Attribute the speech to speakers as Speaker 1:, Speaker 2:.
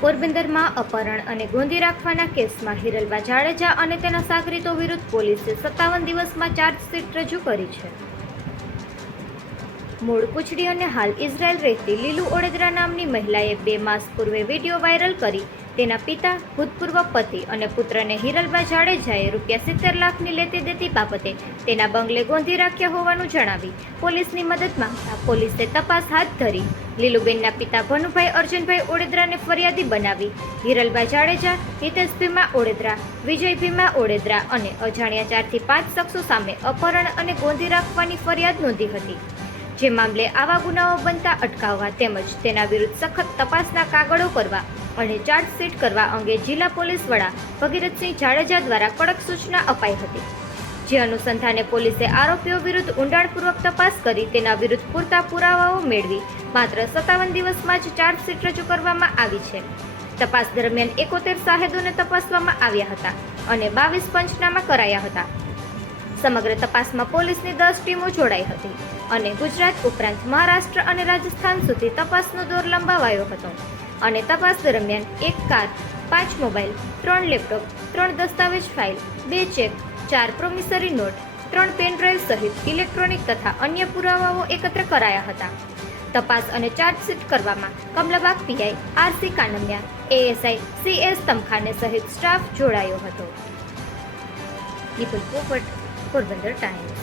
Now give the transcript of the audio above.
Speaker 1: પોરબંદરમાં અપહરણ અને ગોંધી રાખવાના કેસમાં હિરલબા જાડેજા અને તેના સાગરીતો વિરુદ્ધ પોલીસે સત્તાવન દિવસમાં ચાર્જશીટ રજૂ કરી છે. મૂળ કુચડી અને હાલ ઇઝરાયલ રહેતી લીલુ ઓડેદરા નામની મહિલાએ બે માસ પૂર્વે વીડિયો વાયરલ કરી તેના પિતા, ભૂતપૂર્વ પતિ અને પુત્રને હિરલબા જાડેજાએ રૂપિયા સિત્તેર લાખની લેતી દેતી બાબતે તેના બંગલે ગોંધી રાખ્યા હોવાનું જણાવી પોલીસની મદદ માંગતા પોલીસે તપાસ હાથ ધરી. લીલુબેનના પિતા ભનુભાઈ અર્જુનભાઈ ઓડેદરાને ફરિયાદી બનાવી. હિરલબા જાડેજા, હિતેશ ભીમા ઓડેદરા, વિજય ભીમા ઓડેદરા અને અજાણ્યા ચારથી પાંચ શખ્સો સામે અપહરણ અને ગોંધી રાખવાની ફરિયાદ નોંધી હતી. જે મામલે આવા ગુનાઓ બનતા અટકાવવા તેમજ તેના વિરુદ્ધ સખત તપાસના કાગળો કરવા અને ચાર્જશીટ કરવા અંગે જિલ્લા પોલીસ વડા ભગીરથસિંહ જાડેજા દ્વારા કડક સૂચના અપાઈ હતી. જે અનુસંધાને પોલીસે આરોપીઓ વિરુદ્ધ ઊંડાણપૂર્વક તપાસ કરી તેના વિરુદ્ધ પૂરતા પુરાવાઓ મેળવી માત્ર સત્તાવન દિવસમાં જ ચાર્જશીટ રજૂ કરવામાં આવી છે. તપાસ દરમિયાન એકોતેર સાહેદોને તપાસવામાં આવ્યા હતા અને બાવીસ પંચનામા કરાયા હતા. સમગ્ર તપાસમાં પોલીસની દસ ટીમો જોડાઈ હતી અને ગુજરાત ઉપરાંત મહારાષ્ટ્ર અને રાજસ્થાન સુધી તપાસનો દોર લંબાવાયો હતો. અને તપાસ દરમિયાન એક કાર, પાંચ મોબાઈલ, ત્રણ લેપટોપ, ત્રણ દસ્તાવેજ ફાઇલ, બે ચેક, ચાર પ્રોમિસરી નોટ, ત્રણ પેન ડ્રાઈવ સહિત ઇલેક્ટ્રોનિક તથા અન્ય પુરાવાઓ એકત્ર કરાયા હતા. તપાસ અને ચાર્જશીટ કરવામાં Kamlabag PI RC Kanmiya, ASI CS Tamkhane સહિત સ્ટાફ જોડાયો હતો. નિપુલ પોપટ, પોરબંદર ટાઈમ્સ.